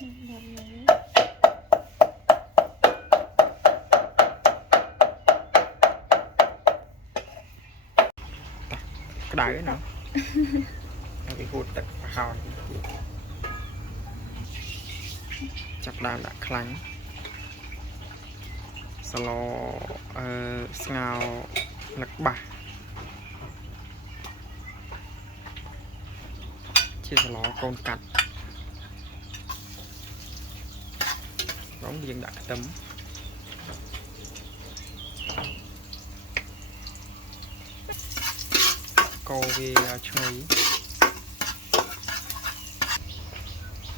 cái đáy nó bị hụt tật hào chặt đàm đã khánh salo ngào nặc bạc chia salo con cắt bóng viên đã tấm câu về chơi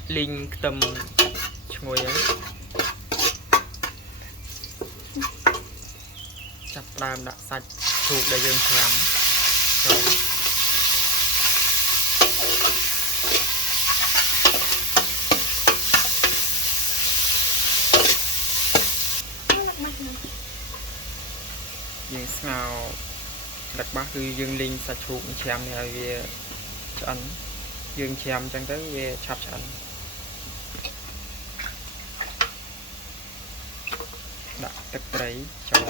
linh tâm ngồi ấy chặt đàm đã sạch thuộc để dừng lắm rồi dừng nào đặc bácคือយើងលេងសាច់ជ្រូកច្រាំនេះឲ្យវាឆ្អិនយើងច្រាំអញ្ចឹងទៅវាឆាប់ឆ្អិនដាក់ទឹកត្រីចូល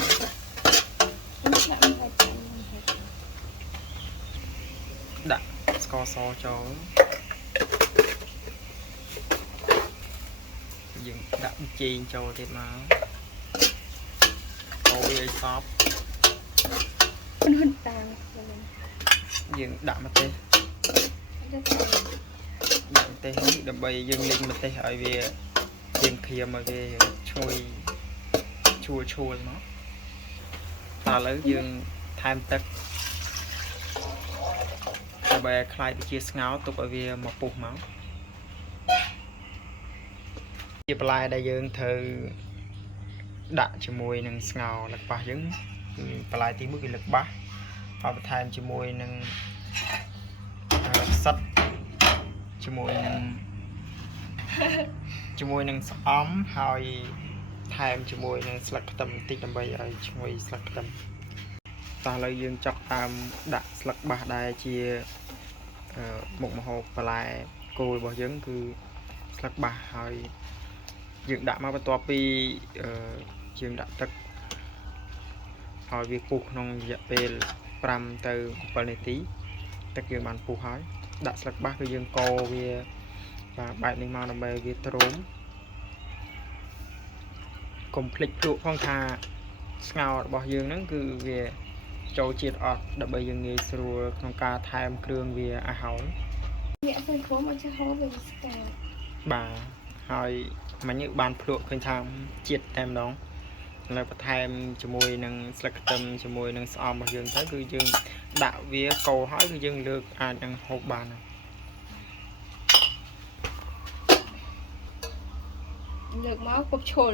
ដាក់ស្ករសចូលយើងដាក់ជីងចូលទៀតមកកូរវាឲ្យសព្វយើងដាក់ម្ទេសនេះដើម្បីយើងលីងម្ទេសឲ្យវាទៀមក្រៀមឲ្យវាឈ្ងុយឈួលមកតើឥឡូវយើងថែមទឹកដើម្បីខ្លាយទៅជាស្ងោរទុកឲ្យវាមកពុះមកជាបន្លែដែលយើងត្រូវដាក់ជាមួយនឹងស្ងោរលឹកបាសយើងគឺបន្លែទី1គឺលឹកបាសហើយបន្ថែមជាមួយនឹងផ្សិតជាមួយនឹងស្អំហើយថែមជាមួយនឹងស្លឹកខ្ទឹមបន្តិចដើម្បីឲ្យឈ្ងុយស្លឹកខ្ទឹមតោះឥឡូវយើងចាប់តាមដាក់ស្លឹកបាសដែលជាមុខម្ហូបបន្លែគោលរបស់យើងគឺស្លឹកបាសហើយយើងដាក់មកបន្ទាប់ពីយើងដាក់ទឹកឲ្យវាពុះក្នុងរយៈពេល5ទៅ7នាទីទឹកយើងបានពុះហើយដាក់ស្លឹកបាសគឺយើងកូរវាបាទបែបនេះមកដើម្បីវាទ្រាំកុំភ្លេចភ្លក់ផងថាស្ងោររបស់យើងហ្នឹងគឺវាចូលជាតិអត់ដើម្បីយើងងាយស្រួលក្នុងការថែមគ្រឿងវាឲ្យហើយអ្នកពេលព្រមអត់ចេះហូបវាស្កាបាទហើយមិញបានភ្លក់ឃើញថាជាតិតែម្ដងឥឡូវបន្ថែមជាមួយនឹងស្លឹកខ្ទឹមជាមួយនឹងស្អំរបស់យើងទៅគឺយើងដាក់វាកូរហើយគឺយើងលើកអាចនឹងហូបបានលើកមកគប់ឈុល